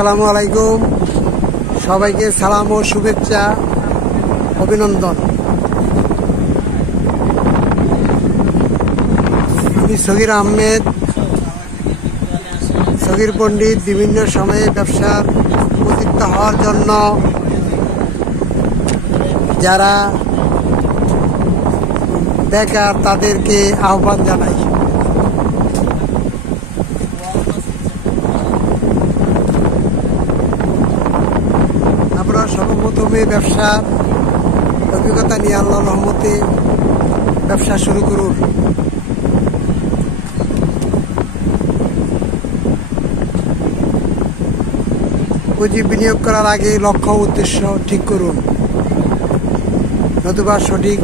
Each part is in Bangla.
আসসালামু আলাইকুম। সবাইকে সালাম ও শুভেচ্ছা, অভিনন্দন। আমি সগির আহমেদ, সগির পণ্ডিত। বিভিন্ন সময়ে ব্যবসার উদ্বৃত্ত হওয়ার জন্য যারা বেকার তাদেরকে আহ্বান জানাই। আমরা সর্বপ্রথমে ব্যবসার অভিজ্ঞতা নিয়ে আল্লাহর রহমতে ব্যবসা শুরু করুন। পুঁজি বিনিয়োগ করার আগে লক্ষ্য উদ্দেশ্য ঠিক করুন, নতুবা সঠিক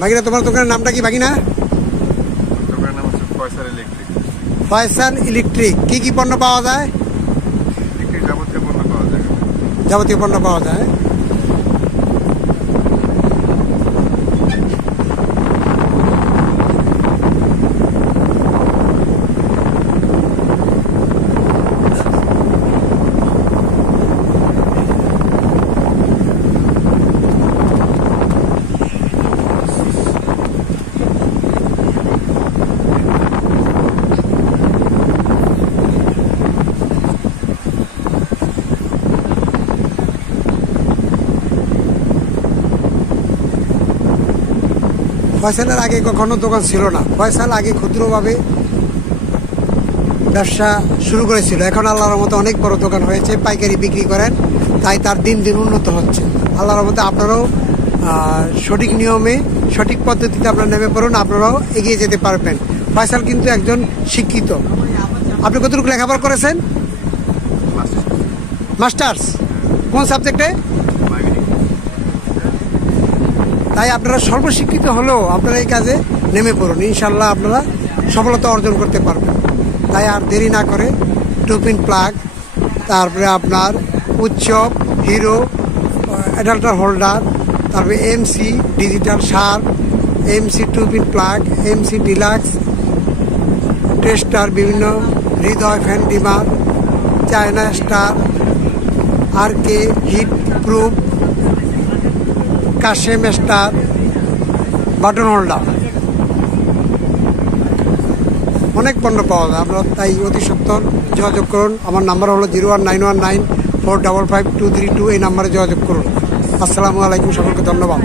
বাগিনা। তোমার দোকানের নামটা কি বাগিনা? দোকানের নাম হচ্ছে ফয়সাল ইলেকট্রিক। ফয়সাল ইলেকট্রিক। কি কি পণ্য পাওয়া যায়? যাবতীয় পণ্য পাওয়া যায়। যাবতীয় পণ্য পাওয়া যায়। ফয়সালের আগে কখনো দোকান ছিল না। ফয়সাল আগে ক্ষুদ্রভাবে ব্যবসা শুরু করেছিল। এখন আল্লাহর মতো অনেক বড় দোকান হয়েছে, পাইকারি বিক্রি করেন, তাই তার দিন দিন উন্নত হচ্ছে। আল্লাহর মতো আপনারাও সঠিক নিয়মে সঠিক পদ্ধতিতে আপনারা নেমে পড়ুন, আপনারাও এগিয়ে যেতে পারবেন। ফয়সাল কিন্তু একজন শিক্ষিত। আপনি কতটুকু লেখাপড়া করেছেন? মাস্টার্স। কোন সাবজেক্টে? তাই আপনারা সর্বশিক্ষিত হলেও আপনারা এই কাজে নেমে পড়ুন, ইনশাল্লাহ আপনারা সফলতা অর্জন করতে পারবেন। তাই আর দেরি না করে টুপিন প্লাগ, তারপরে আপনার উৎসব, হিরো অ্যাডাল্টার হোল্ডার, তারপরে MC digital sharp, MC two pin plug, MC deluxe, tester, বিভিন্ন হৃদয় ফ্যান ডিমার, চায়না স্টার, আর কে heat proof, Kashem star, button holder, অনেক পণ্য পাওয়া যায়। আমরা তাই অতি সত্বর যোগাযোগ করুন। আমার নাম্বার হলো 01919455232। এই নাম্বারে যোগাযোগ করুন। আসসালামু আলাইকুম, সকলকে ধন্যবাদ।